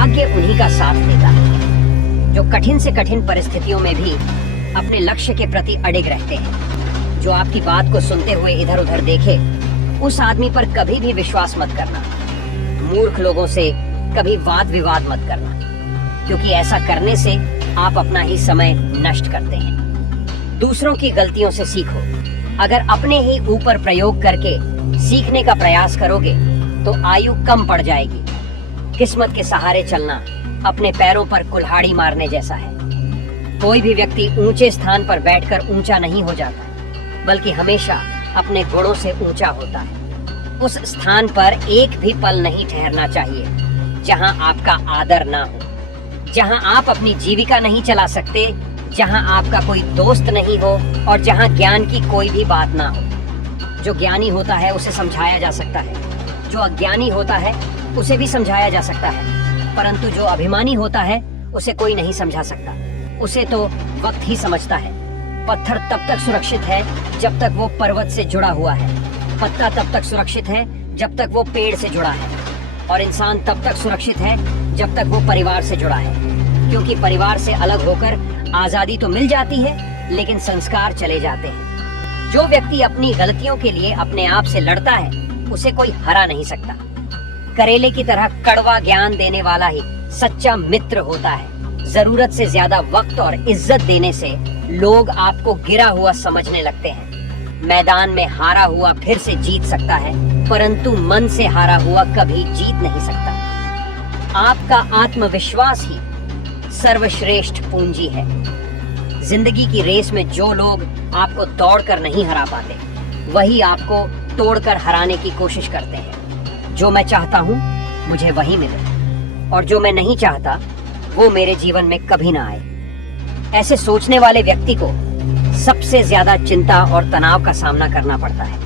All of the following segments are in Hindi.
भाग्य उन्हीं का साथ देता है जो कठिन से कठिन परिस्थितियों में भी अपने लक्ष्य के प्रति अडिग रहते हैं। जो आपकी बात को सुनते हुए इधर उधर देखे, उस आदमी पर कभी भी विश्वास मत करना। मूर्ख लोगों से कभी वाद विवाद मत करना, क्योंकि ऐसा करने से आप अपना ही समय नष्ट करते हैं। दूसरों की गलतियों से सीखो। अगर अपने ही ऊपर प्रयोग करके सीखने का प्रयास करोगे तो आयु कम पड़ जाएगी। किस्मत के सहारे चलना अपने पैरों पर कुल्हाड़ी मारने जैसा है। कोई भी व्यक्ति ऊंचे स्थान पर बैठकर ऊंचा नहीं हो जाता, बल्कि हमेशा अपने गुणों से ऊंचा होता है। उस स्थान पर एक भी पल नहीं ठहरना चाहिए जहां आपका आदर ना हो, जहां आप अपनी जीविका नहीं चला सकते, जहां आपका कोई दोस्त नहीं हो और जहां ज्ञान की कोई भी बात ना हो। जो ज्ञानी होता है उसे समझाया जा सकता है, जो अज्ञानी होता है उसे भी समझाया जा सकता है, परंतु जो अभिमानी होता है उसे कोई नहीं समझा सकता। उसे तो वक्त ही समझता है। पत्थर तब तक सुरक्षित है जब तक वो पर्वत से जुड़ा हुआ है, पत्ता तब तक सुरक्षित है जब तक वो पेड़ से जुड़ा है, और इंसान तब तक सुरक्षित है जब तक वो परिवार से जुड़ा है। क्योंकि परिवार से अलग होकर आजादी तो मिल जाती है, लेकिन संस्कार चले जाते हैं। जो व्यक्ति अपनी गलतियों के लिए अपने आप से लड़ता है, उसे कोई हरा नहीं सकता। करेले की तरह कड़वा ज्ञान देने वाला ही सच्चा मित्र होता है। जरूरत से ज्यादा वक्त और इज्जत देने से लोग आपको गिरा हुआ समझने लगते हैं। मैदान में हारा हुआ फिर से जीत सकता है, परंतु मन से हारा हुआ कभी जीत नहीं सकता। आपका आत्मविश्वास ही सर्वश्रेष्ठ पूंजी है। जिंदगी की रेस में जो लोग आपको दौड़कर नहीं हरा पाते, वही आपको तोड़कर हराने की कोशिश करते हैं। जो मैं चाहता हूँ मुझे वही मिले, और जो मैं नहीं चाहता वो मेरे जीवन में कभी ना आए। ऐसे सोचने वाले व्यक्ति को सबसे ज्यादा चिंता और तनाव का सामना करना पड़ता है,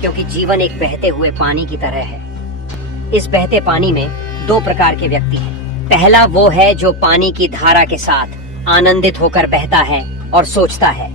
क्योंकि जीवन एक बहते हुए पानी की तरह है। इस बहते पानी में दो प्रकार के व्यक्ति हैं। पहला वो है जो पानी की धारा के साथ आनंदित होकर बहता है और सोचता है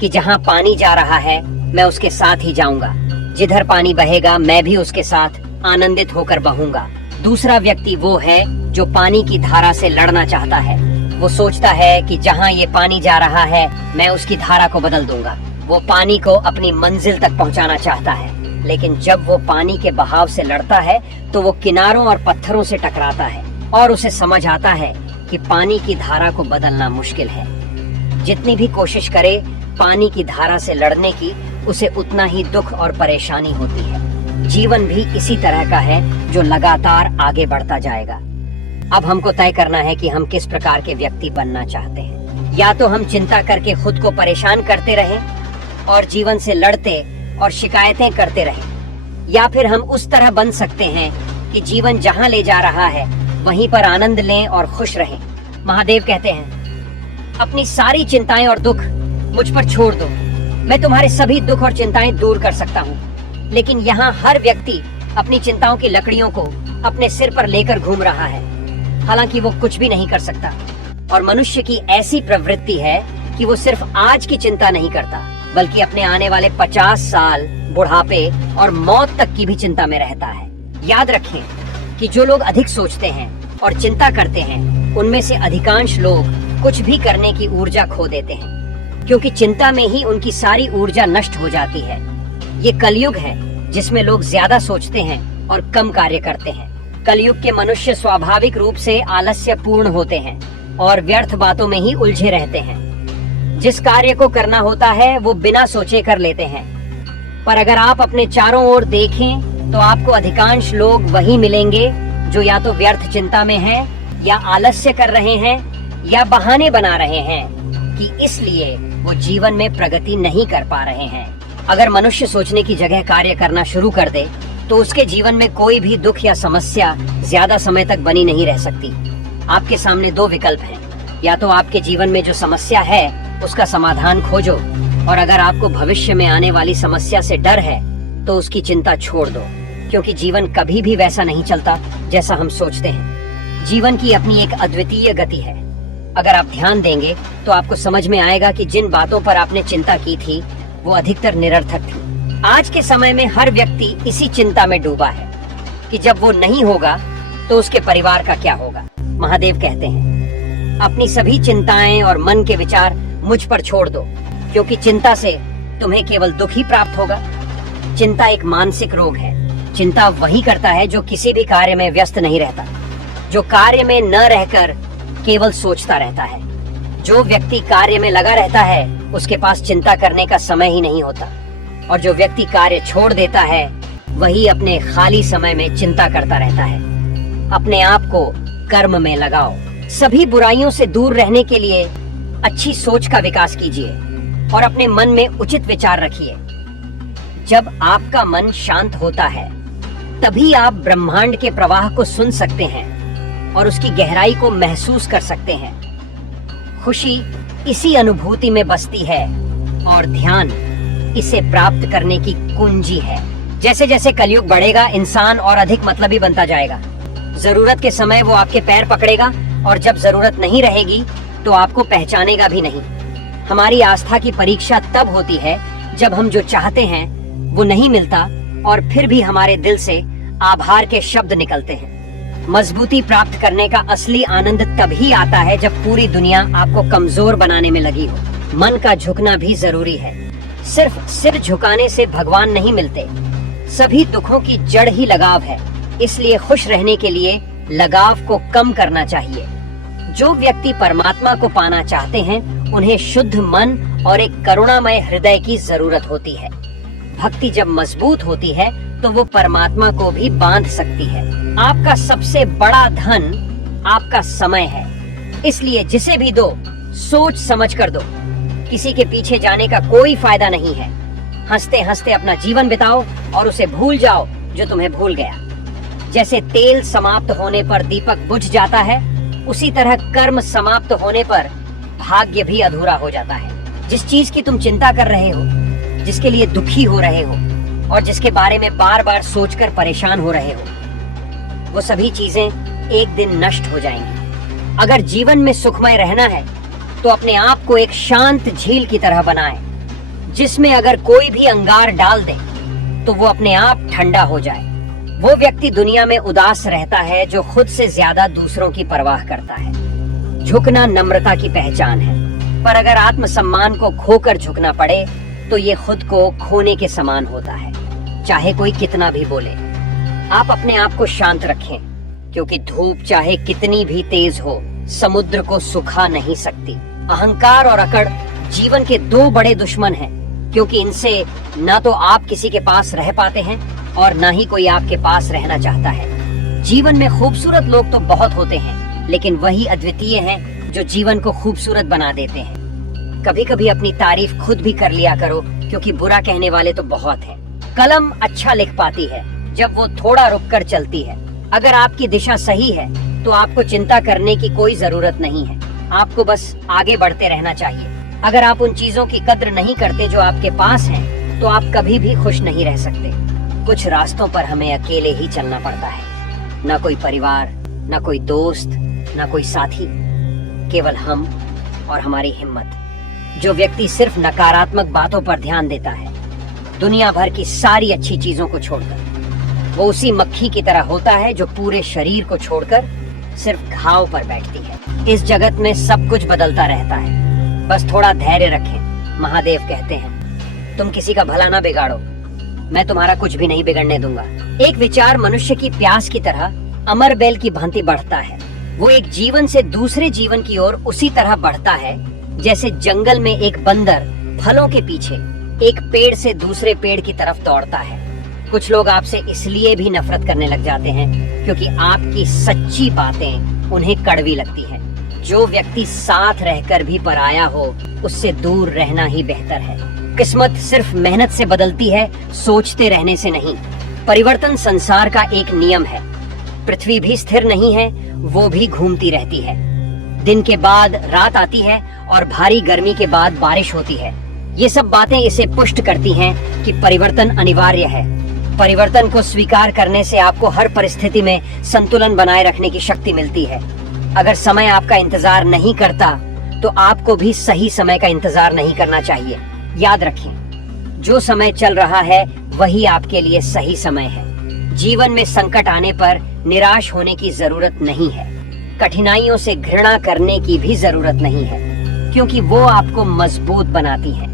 कि जहाँ पानी जा रहा है मैं उसके साथ ही जाऊंगा, जिधर पानी बहेगा मैं भी उसके साथ आनंदित होकर बहूंगा। दूसरा व्यक्ति वो है जो पानी की धारा से लड़ना चाहता है। वो सोचता है कि जहाँ ये पानी जा रहा है मैं उसकी धारा को बदल दूंगा। वो पानी को अपनी मंजिल तक पहुँचाना चाहता है, लेकिन जब वो पानी के बहाव से लड़ता है तो वो किनारों और पत्थरों से टकराता है और उसे समझ आता है कि पानी की धारा को बदलना मुश्किल है। जितनी भी कोशिश करे पानी की धारा से लड़ने की, उसे उतना ही दुख और परेशानी होती है। जीवन भी इसी तरह का है जो लगातार आगे बढ़ता जाएगा। अब हमको तय करना है कि हम किस प्रकार के व्यक्ति बनना चाहते हैं। या तो हम चिंता करके खुद को परेशान करते रहें और जीवन से लड़ते और शिकायतें करते रहें, या फिर हम उस तरह बन सकते हैं कि जीवन जहाँ ले जा रहा है वहीं पर आनंद लें और खुश रहें। महादेव कहते हैं, अपनी सारी चिंताएं और दुख मुझ पर छोड़ दो, मैं तुम्हारे सभी दुख और चिंताएं दूर कर सकता हूँ। लेकिन यहाँ हर व्यक्ति अपनी चिंताओं की लकड़ियों को अपने सिर पर लेकर घूम रहा है, हालांकि वो कुछ भी नहीं कर सकता। और मनुष्य की ऐसी प्रवृत्ति है कि वो सिर्फ आज की चिंता नहीं करता, बल्कि अपने आने वाले 50 साल, बुढ़ापे और मौत तक की भी चिंता में रहता है। याद रखें कि जो लोग अधिक सोचते हैं और चिंता करते हैं, उनमें से अधिकांश लोग कुछ भी करने की ऊर्जा खो देते हैं, क्योंकि चिंता में ही उनकी सारी ऊर्जा नष्ट हो जाती है। ये कलयुग है जिसमें लोग ज्यादा सोचते हैं और कम कार्य करते हैं। कलयुग के मनुष्य स्वाभाविक रूप से आलस्य पूर्ण होते हैं और व्यर्थ बातों में ही उलझे रहते हैं। जिस कार्य को करना होता है वो बिना सोचे कर लेते हैं। पर अगर आप अपने चारों ओर देखें तो आपको अधिकांश लोग वही मिलेंगे जो या तो व्यर्थ चिंता में हैं, या आलस्य कर रहे हैं, या बहाने बना रहे हैं कि इसलिए वो जीवन में प्रगति नहीं कर पा रहे हैं। अगर मनुष्य सोचने की जगह कार्य करना शुरू कर दे तो उसके जीवन में कोई भी दुख या समस्या ज्यादा समय तक बनी नहीं रह सकती। आपके सामने दो विकल्प हैं, या तो आपके जीवन में जो समस्या है उसका समाधान खोजो, और अगर आपको भविष्य में आने वाली समस्या से डर है तो उसकी चिंता छोड़ दो, क्योंकि जीवन कभी भी वैसा नहीं चलता जैसा हम सोचते हैं। जीवन की अपनी एक अद्वितीय गति है। अगर आप ध्यान देंगे तो आपको समझ में आएगा कि जिन बातों पर आपने चिंता की थी वो अधिकतर निरर्थक थी। आज के समय में हर व्यक्ति इसी चिंता में डूबा है कि जब वो नहीं होगा तो उसके परिवार का क्या होगा? महादेव कहते हैं, अपनी सभी चिंताएं और मन के विचार मुझ पर छोड़ दो, क्योंकि चिंता से तुम्हें केवल दुख ही प्राप्त होगा। चिंता एक मानसिक रोग है। चिंता वही करता है जो किसी भी कार्य में व्यस्त नहीं रहता, जो कार्य में न रहकर केवल सोचता रहता है। जो व्यक्ति कार्य में लगा रहता है उसके पास चिंता करने का समय ही नहीं होता, और जो व्यक्ति कार्य छोड़ देता है वही अपने खाली समय में चिंता करता रहता है। अपने आप को कर्म में लगाओ। सभी बुराइयों से दूर रहने के लिए अच्छी सोच का विकास कीजिए और अपने मन में उचित विचार रखिए। जब आपका मन शांत होता है तभी आप ब्रह्मांड के प्रवाह को सुन सकते हैं और उसकी गहराई को महसूस कर सकते हैं। खुशी इसी अनुभूति में बसती है और ध्यान इसे प्राप्त करने की कुंजी है। जैसे जैसे कलयुग बढ़ेगा, इंसान और अधिक मतलबी बनता जाएगा। जरूरत के समय वो आपके पैर पकड़ेगा और जब जरूरत नहीं रहेगी तो आपको पहचानेगा भी नहीं। हमारी आस्था की परीक्षा तब होती है जब हम जो चाहते हैं वो नहीं मिलता और फिर भी हमारे दिल से आभार के शब्द निकलते हैं। मजबूती प्राप्त करने का असली आनंद तभी आता है जब पूरी दुनिया आपको कमजोर बनाने में लगी हो। मन का झुकना भी जरूरी है। सिर्फ सिर झुकाने से भगवान नहीं मिलते। सभी दुखों की जड़ ही लगाव है, इसलिए खुश रहने के लिए लगाव को कम करना चाहिए। जो व्यक्ति परमात्मा को पाना चाहते हैं उन्हें शुद्ध मन और एक करुणामय हृदय की जरूरत होती है। भक्ति जब मजबूत होती है तो वो परमात्मा को भी बांध सकती है। आपका सबसे बड़ा धन आपका समय है, इसलिए जिसे भी दो सोच समझ कर दो। किसी के पीछे जाने का कोई फायदा नहीं है। हंसते हंसते अपना जीवन बिताओ और उसे भूल जाओ जो तुम्हें भूल गया। जैसे तेल समाप्त होने पर दीपक बुझ जाता है, उसी तरह कर्म समाप्त होने पर भाग्य भी अधूरा हो जाता है। जिस चीज की तुम चिंता कर रहे हो, जिसके लिए दुखी हो रहे हो और जिसके बारे में बार बार सोचकर परेशान हो रहे हो, वो सभी चीजें एक दिन नष्ट हो जाएंगी। अगर जीवन में सुखमय रहना है तो अपने आप को एक शांत झील की तरह बनाएं, जिसमें अगर कोई भी अंगार डाल दे तो वो अपने आप ठंडा हो जाए। वो व्यक्ति दुनिया में उदास रहता है जो खुद से ज्यादा दूसरों की परवाह करता है। झुकना नम्रता की पहचान है, पर अगर आत्मसम्मान को खोकर झुकना पड़े तो ये खुद को खोने के समान होता है, चाहे कोई कितना भी बोले। आप अपने आप को शांत रखें, क्योंकि धूप चाहे कितनी भी तेज हो समुद्र को सुखा नहीं सकती। अहंकार और अकड़ जीवन के दो बड़े दुश्मन हैं, क्योंकि इनसे न तो आप किसी के पास रह पाते हैं और न ही कोई आपके पास रहना चाहता है। जीवन में खूबसूरत लोग तो बहुत होते हैं, लेकिन वही अद्वितीय हैं जो जीवन को खूबसूरत बना देते हैं। कभी कभी अपनी तारीफ खुद भी कर लिया करो, क्योंकि बुरा कहने वाले तो बहुत हैं। कलम अच्छा लिख पाती है जब वो थोड़ा रुककर चलती है। अगर आपकी दिशा सही है तो आपको चिंता करने की कोई जरूरत नहीं है। आपको बस आगे बढ़ते रहना चाहिए। अगर आप उन चीजों की कद्र नहीं करते जो आपके पास हैं, तो आप कभी भी खुश नहीं रह सकते। कुछ रास्तों पर हमें अकेले ही चलना पड़ता है। न कोई परिवार, न कोई दोस्त, न कोई साथी, केवल हम और हमारी हिम्मत। जो व्यक्ति सिर्फ नकारात्मक बातों पर ध्यान देता है, दुनिया भर की सारी अच्छी चीजों को छोड़कर, वो उसी मक्खी की तरह होता है जो पूरे शरीर को छोड़कर सिर्फ घाव पर बैठती है। इस जगत में सब कुछ बदलता रहता है, बस थोड़ा धैर्य रखें। महादेव कहते हैं, तुम किसी का भला ना बिगाड़ो, मैं तुम्हारा कुछ भी नहीं बिगड़ने दूंगा। एक विचार मनुष्य की प्यास की तरह अमर बेल की भांति बढ़ता है। वो एक जीवन से दूसरे जीवन की ओर उसी तरह बढ़ता है जैसे जंगल में एक बंदर फलों के पीछे एक पेड़ से दूसरे पेड़ की तरफ दौड़ता है। कुछ लोग आपसे इसलिए भी नफरत करने लग जाते हैं क्योंकि आपकी सच्ची बातें उन्हें कड़वी लगती हैं। जो व्यक्ति साथ रहकर भी पराया हो, उससे दूर रहना ही बेहतर है। किस्मत सिर्फ मेहनत से बदलती है, सोचते रहने से नहीं। परिवर्तन संसार का एक नियम है। पृथ्वी भी स्थिर नहीं है, वो भी घूमती रहती है। दिन के बाद रात आती है और भारी गर्मी के बाद बारिश होती है। ये सब बातें इसे पुष्ट करती हैं कि परिवर्तन अनिवार्य है। परिवर्तन को स्वीकार करने से आपको हर परिस्थिति में संतुलन बनाए रखने की शक्ति मिलती है। अगर समय आपका इंतजार नहीं करता तो आपको भी सही समय का इंतजार नहीं करना चाहिए। याद रखें, जो समय चल रहा है वही आपके लिए सही समय है। जीवन में संकट आने पर निराश होने की जरूरत नहीं है। कठिनाइयों से घृणा करने की भी जरूरत नहीं है, क्योंकि वो आपको मजबूत बनाती हैं।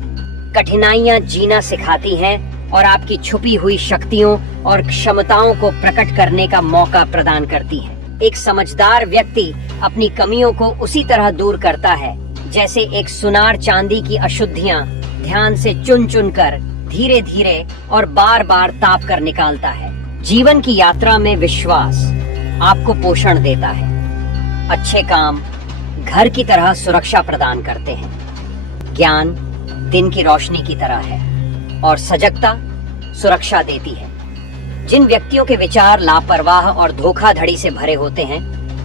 कठिनाइयां जीना सिखाती हैं और आपकी छुपी हुई शक्तियों और क्षमताओं को प्रकट करने का मौका प्रदान करती हैं। एक समझदार व्यक्ति अपनी कमियों को उसी तरह दूर करता है जैसे एक सुनार चांदी की अशुद्धियां ध्यान से चुन चुन कर धीरे धीरे और बार बार ताप कर निकालता है। जीवन की यात्रा में विश्वास आपको पोषण देता है। अच्छे काम घर की तरह सुरक्षा प्रदान करते हैं। ज्ञान दिन की रोशनी की तरह है और सजगता सुरक्षा देती है। जिन व्यक्तियों के विचार लापरवाह और धोखाधड़ी से भरे होते हैं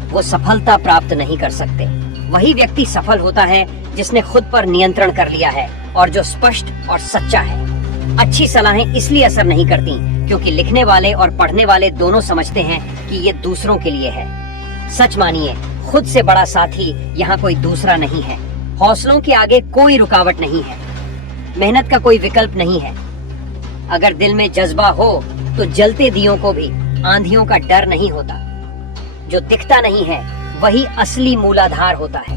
वो सफलता प्राप्त नहीं कर सकते। वही व्यक्ति सफल होता है जिसने खुद पर नियंत्रण कर लिया है और जो स्पष्ट और सच्चा है। अच्छी सलाहें इसलिए असर नहीं करती क्योंकि लिखने वाले और पढ़ने वाले दोनों समझते हैं कि ये दूसरों के लिए है। सच मानिए, खुद से बड़ा साथी यहाँ कोई दूसरा नहीं है। हौसलों के आगे कोई रुकावट नहीं है। मेहनत का कोई विकल्प नहीं है। अगर दिल में जज्बा हो तो जलते दियों को भी आंधियों का डर नहीं होता। जो दिखता नहीं है वही असली मूलाधार होता है,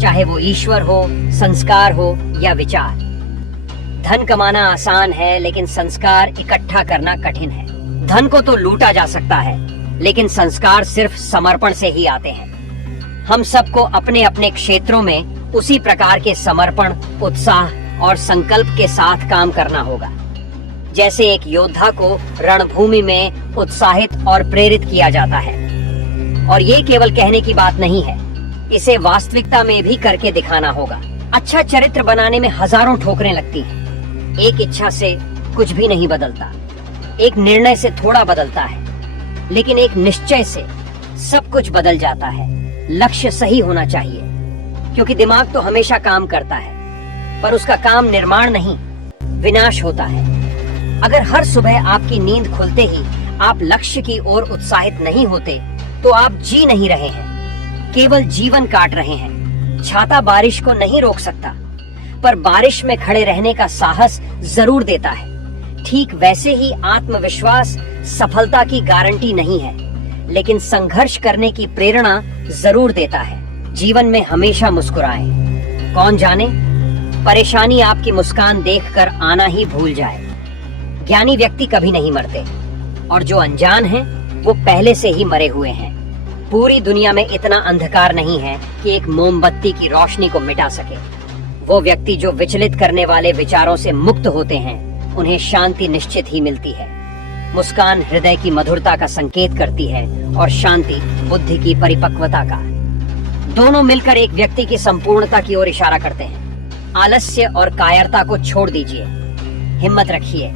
चाहे वो ईश्वर हो, संस्कार हो या विचार। धन कमाना आसान है लेकिन संस्कार इकट्ठा करना कठिन है। धन को तो लूटा जा सकता है लेकिन संस्कार सिर्फ समर्पण से ही आते हैं। हम सबको अपने अपने क्षेत्रों में उसी प्रकार के समर्पण, उत्साह और संकल्प के साथ काम करना होगा। जैसे एक योद्धा को रणभूमि में उत्साहित और प्रेरित किया जाता है। और ये केवल कहने की बात नहीं है, इसे वास्तविकता में भी करके दिखाना होगा। अच्छा चरित्र बनाने में हजारों ठोकरें लगती हैं। एक इच्छा से कुछ भी नहीं बदलता, एक निर्णय से थोड़ा बदलता है, लेकिन एक निश्चय से सब कुछ बदल जाता है। लक्ष्य सही होना चाहिए, क्योंकि दिमाग तो हमेशा काम करता है, पर उसका काम निर्माण नहीं, विनाश होता है। अगर हर सुबह आपकी नींद खुलते ही आप लक्ष्य की ओर उत्साहित नहीं होते, तो आप जी नहीं रहे हैं, केवल जीवन काट रहे हैं। छाता बारिश को नहीं रोक सकता, पर बारिश में खड़े रहने का साहस जरूर देता है। ठीक वैसे ही आत्मविश्वास सफलता की गारंटी नहीं है, लेकिन संघर्ष करने की प्रेरणा जरूर देता है। जीवन में हमेशा मुस्कुराएं। कौन जाने परेशानी आपकी मुस्कान देखकर आना ही भूल जाए। ज्ञानी व्यक्ति कभी नहीं मरते, और जो अनजान हैं, वो पहले से ही मरे हुए हैं। पूरी दुनिया में इतना अंधकार नहीं है कि एक मोमबत्ती की रोशनी को मिटा सके। वो व्यक्ति जो विचलित करने वाले विचारों से मुक्त होते हैं, उन्हें शांति निश्चित ही मिलती है। मुस्कान हृदय की मधुरता का संकेत करती है और शांति बुद्धि की परिपक्वता का। दोनों मिलकर एक व्यक्ति की संपूर्णता की ओर इशारा करते हैं। आलस्य और कायरता को छोड़ दीजिए, हिम्मत रखिए,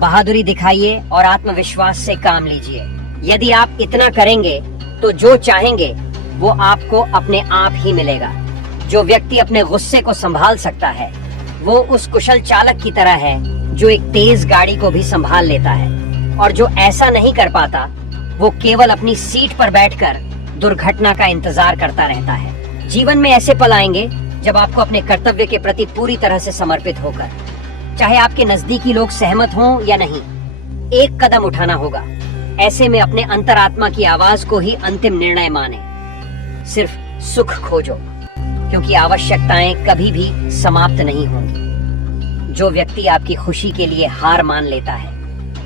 बहादुरी दिखाइए और आत्मविश्वास से काम लीजिए। यदि आप इतना करेंगे तो जो चाहेंगे वो आपको अपने आप ही मिलेगा। जो व्यक्ति अपने गुस्से को संभाल सकता है, वो उस कुशल चालक की तरह है जो एक तेज गाड़ी को भी संभाल लेता है, और जो ऐसा नहीं कर पाता, वो केवल अपनी सीट पर बैठकर दुर्घटना का इंतजार करता रहता है। जीवन में ऐसे पल आएंगे जब आपको अपने कर्तव्य के प्रति पूरी तरह से समर्पित होकर, चाहे आपके नजदीकी लोग सहमत हों या नहीं, एक कदम उठाना होगा। ऐसे में अपने अंतरात्मा की आवाज को ही अंतिम निर्णय माने। सिर्फ सुख खोजो, क्योंकि आवश्यकताएं कभी भी समाप्त नहीं होंगी। जो व्यक्ति आपकी खुशी के लिए हार मान लेता है,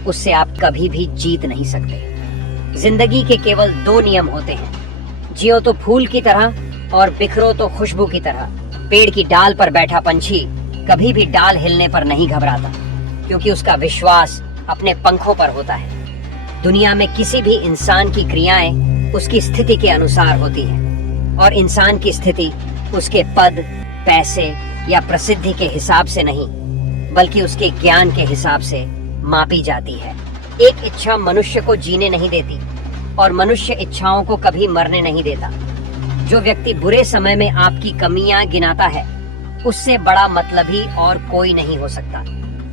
उससे आप कभी भी जीत नहीं सकते। जिंदगी के केवल दो नियम होते हैं, जियो तो फूल की तरह और बिखरो तो खुशबू की तरह। पेड़ की डाल पर बैठा पंछी कभी भी डाल हिलने पर नहीं घबराता, क्योंकि उसका विश्वास अपने पंखों पर होता है। दुनिया में किसी भी इंसान की क्रियाएं उसकी स्थिति के अनुसार होती हैं, और इंसान की स्थिति उसके पद, पैसे या प्रसिद्धि के हिसाब से नहीं, बल्कि उसके ज्ञान के हिसाब से मापी जाती है। एक इच्छा मनुष्य को जीने नहीं देती, और मनुष्य इच्छाओं को कभी मरने नहीं देता। जो व्यक्ति बुरे समय में आपकी कमियां गिनाता है, उससे बड़ा मतलबी और कोई नहीं हो सकता।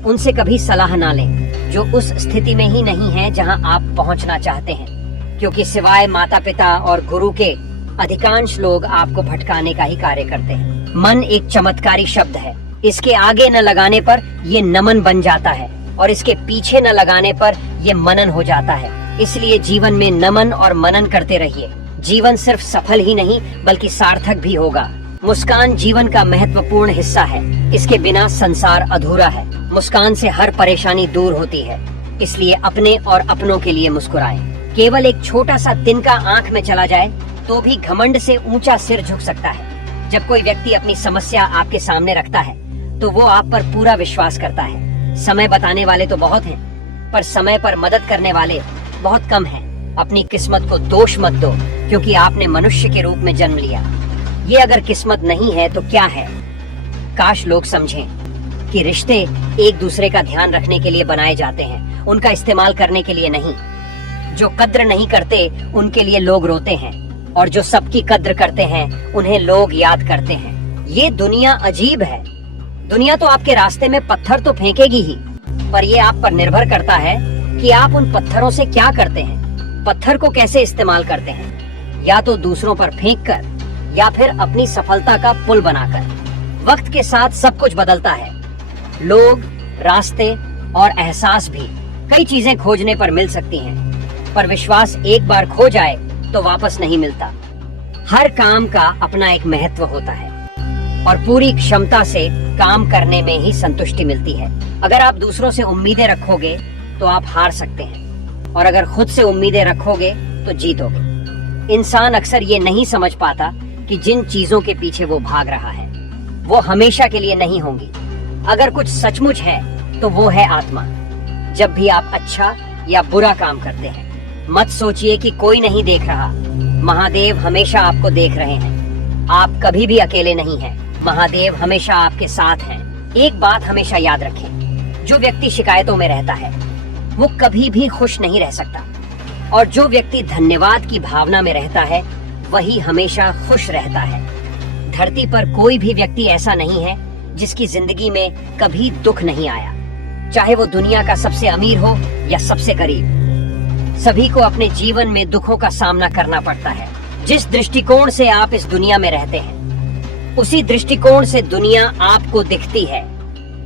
उनसे कभी सलाह ना लें, जो उस स्थिति में ही नहीं है जहां आप पहुंचना चाहते हैं, क्योंकि सिवाय माता पिता और गुरु के अधिकांश लोग आपको भटकाने का ही कार्य करते हैं। मन एक चमत्कारी शब्द है। इसके आगे न लगाने पर ये नमन बन जाता है, और इसके पीछे न लगाने पर ये मनन हो जाता है। इसलिए जीवन में नमन और मनन करते रहिए। जीवन सिर्फ सफल ही नहीं बल्कि सार्थक भी होगा। मुस्कान जीवन का महत्वपूर्ण हिस्सा है। इसके बिना संसार अधूरा है। मुस्कान से हर परेशानी दूर होती है। इसलिए अपने और अपनों के लिए मुस्कुराएं। केवल एक छोटा सा तिनका आंख में चला जाए तो भी घमंड से ऊंचा सिर झुक सकता है। जब कोई व्यक्ति अपनी समस्या आपके सामने रखता है तो वो आप पर पूरा विश्वास करता है। समय बताने वाले तो बहुत हैं, पर समय पर मदद करने वाले बहुत कम हैं। अपनी किस्मत को दोष मत दो, क्योंकि आपने मनुष्य के रूप में जन्म लिया। ये अगर किस्मत नहीं है तो क्या है? काश लोग समझें कि रिश्ते एक दूसरे का ध्यान रखने के लिए बनाए जाते हैं, उनका इस्तेमाल करने के लिए नहीं। जो कद्र नहीं करते उनके लिए लोग रोते हैं, और जो सबकी कद्र करते हैं उन्हें लोग याद करते हैं। ये दुनिया अजीब है। दुनिया तो आपके रास्ते में पत्थर तो फेंकेगी ही, पर ये आप पर निर्भर करता है कि आप उन पत्थरों से क्या करते हैं। पत्थर को कैसे इस्तेमाल करते हैं, या तो दूसरों पर फेंक कर, या फिर अपनी सफलता का पुल बनाकर। वक्त के साथ सब कुछ बदलता है। लोग, रास्ते और एहसास भी। कई चीजें खोजने पर मिल सकती हैं, पर विश्वास एक बार खो जाए तो वापस नहीं मिलता। हर काम का अपना एक महत्व होता है, और पूरी क्षमता से काम करने में ही संतुष्टि मिलती है। अगर आप दूसरों से उम्मीदें रखोगे तो आप हार सकते हैं, और अगर खुद से उम्मीदें रखोगे तो जीतोगे। इंसान अक्सर ये नहीं समझ पाता कि जिन चीजों के पीछे वो भाग रहा है वो हमेशा के लिए नहीं होंगी। अगर कुछ सचमुच है तो वो है आत्मा। जब भी आप अच्छा या बुरा काम करते हैं, मत सोचिए कि कोई नहीं देख रहा। महादेव हमेशा आपको देख रहे हैं। आप कभी भी अकेले नहीं हैं। महादेव हमेशा आपके साथ हैं। एक बात हमेशा याद रखें, जो व्यक्ति शिकायतों में रहता है वो कभी भी खुश नहीं रह सकता, और जो व्यक्ति धन्यवाद की भावना में रहता है वही हमेशा खुश रहता है। धरती पर कोई भी व्यक्ति ऐसा नहीं है जिसकी जिंदगी में कभी दुख नहीं आया, चाहे वो दुनिया का सबसे अमीर हो या सबसे गरीब। सभी को अपने जीवन में दुखों का सामना करना पड़ता है। जिस दृष्टिकोण से आप इस दुनिया में रहते हैं, उसी दृष्टिकोण से दुनिया आपको दिखती है।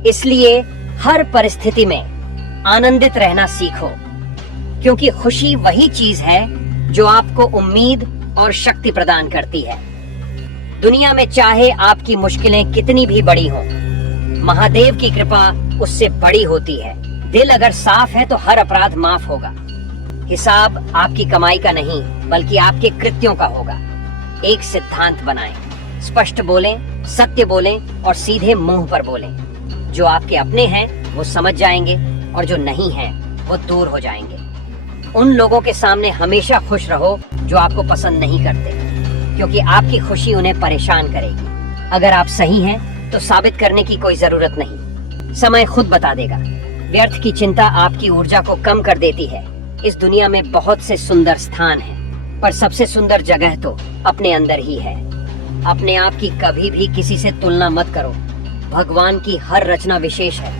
इसलिए हर परिस्थिति में आनंदित रहना सीखो, क्योंकि खुशी वही चीज है जो आपको उम्मीद और शक्ति प्रदान करती है। दुनिया में चाहे आपकी मुश्किलें कितनी भी बड़ी हों, महादेव की कृपा उससे बड़ी होती है। दिल अगर साफ है तो हर अपराध माफ होगा। हिसाब आपकी कमाई का नहीं बल्कि आपके कृत्यों का होगा। एक सिद्धांत बनाएं, स्पष्ट बोलें, सत्य बोलें और सीधे मुंह पर बोलें। जो आपके अपने हैं वो समझ जाएंगे, और जो नहीं हैं वो दूर हो जाएंगे। उन लोगों के सामने हमेशा खुश रहो जो आपको पसंद नहीं करते, क्योंकि आपकी खुशी उन्हें परेशान करेगी। अगर आप सही हैं तो साबित करने की कोई जरूरत नहीं, समय खुद बता देगा। व्यर्थ की चिंता आपकी ऊर्जा को कम कर देती है। इस दुनिया में बहुत से सुंदर स्थान हैं, पर सबसे सुंदर जगह तो अपने अंदर ही है। अपने आप की कभी भी किसी से तुलना मत करो। भगवान की हर रचना विशेष है।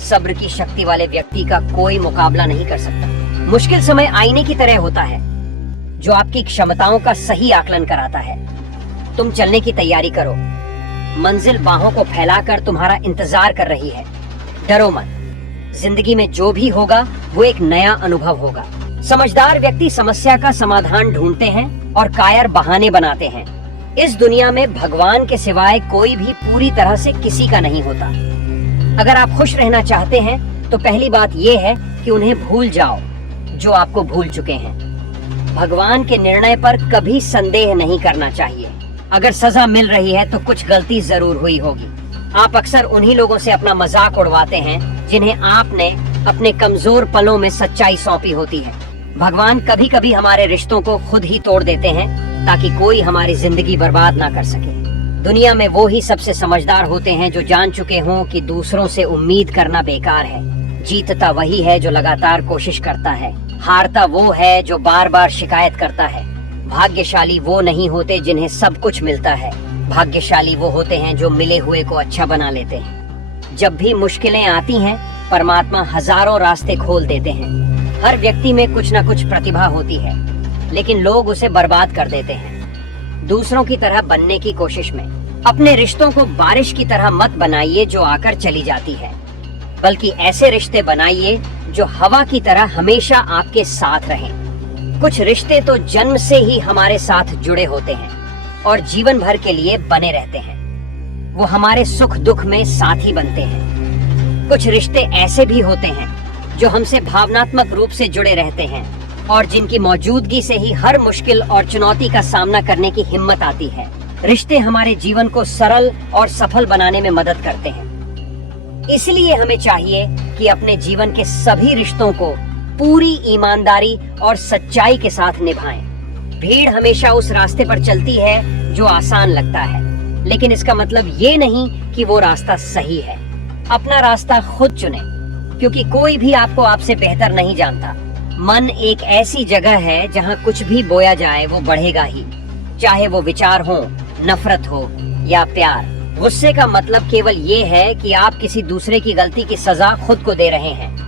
सब्र की शक्ति वाले व्यक्ति का कोई मुकाबला नहीं कर सकता। मुश्किल समय आईने की तरह होता है, जो आपकी क्षमताओं का सही आकलन कराता है। तुम चलने की तैयारी करो। मंजिल बाहों को फैलाकर तुम्हारा इंतजार कर रही है। डरो मत। जिंदगी में जो भी होगा वो एक नया अनुभव होगा। समझदार व्यक्ति समस्या का समाधान ढूंढते हैं और कायर बहाने बनाते हैं। इस दुनिया में भगवान के सिवाय कोई भी पूरी तरह से किसी का नहीं होता। अगर आप खुश रहना चाहते हैं तो पहली बात यह है कि उन्हें भूल जाओ जो आपको भूल चुके हैं। भगवान के निर्णय पर कभी संदेह नहीं करना चाहिए। अगर सजा मिल रही है तो कुछ गलती जरूर हुई होगी। आप अक्सर उन्हीं लोगों से अपना मजाक उड़वाते हैं जिन्हें आपने अपने कमजोर पलों में सच्चाई सौंपी होती है। भगवान कभी कभी हमारे रिश्तों को खुद ही तोड़ देते हैं ताकि कोई हमारी जिंदगी बर्बाद ना कर सके। दुनिया में वो ही सबसे समझदार होते हैं जो जान चुके हों कि दूसरों से उम्मीद करना बेकार है। जीतता वही है जो लगातार कोशिश करता है। हारता वो है जो बार बार शिकायत करता है। भाग्यशाली वो नहीं होते जिन्हें सब कुछ मिलता है। भाग्यशाली वो होते हैं जो मिले हुए को अच्छा बना लेते हैं। जब भी मुश्किलें आती हैं, परमात्मा हजारों रास्ते खोल देते हैं। हर व्यक्ति में कुछ न कुछ प्रतिभा होती है, लेकिन लोग उसे बर्बाद कर देते हैं दूसरों की तरह बनने की कोशिश में। अपने रिश्तों को बारिश की तरह मत बनाइए जो आकर चली जाती है। बल्कि ऐसे रिश्ते बनाइए जो हवा की तरह हमेशा आपके साथ रहें। कुछ रिश्ते तो जन्म से ही हमारे साथ जुड़े होते हैं और जीवन भर के लिए बने रहते हैं। वो हमारे सुख दुख में साथी बनते हैं। कुछ रिश्ते ऐसे भी होते हैं जो हमसे भावनात्मक रूप से जुड़े रहते हैं और जिनकी मौजूदगी से ही हर मुश्किल और चुनौती का सामना करने की हिम्मत आती है। रिश्ते हमारे जीवन को सरल और सफल बनाने में मदद करते हैं। इसलिए हमें चाहिए कि अपने जीवन के सभी रिश्तों को पूरी ईमानदारी और सच्चाई के साथ निभाएं। भीड़ हमेशा उस रास्ते पर चलती है जो आसान लगता है, लेकिन इसका मतलब ये नहीं कि वो रास्ता सही है। अपना रास्ता खुद चुनें, क्योंकि कोई भी आपको आपसे बेहतर नहीं जानता। मन एक ऐसी जगह है जहाँ कुछ भी बोया जाए वो बढ़ेगा ही, चाहे वो विचार हो, नफरत हो या प्यार। गुस्से का मतलब केवल ये है कि आप किसी दूसरे की गलती की सजा खुद को दे रहे हैं।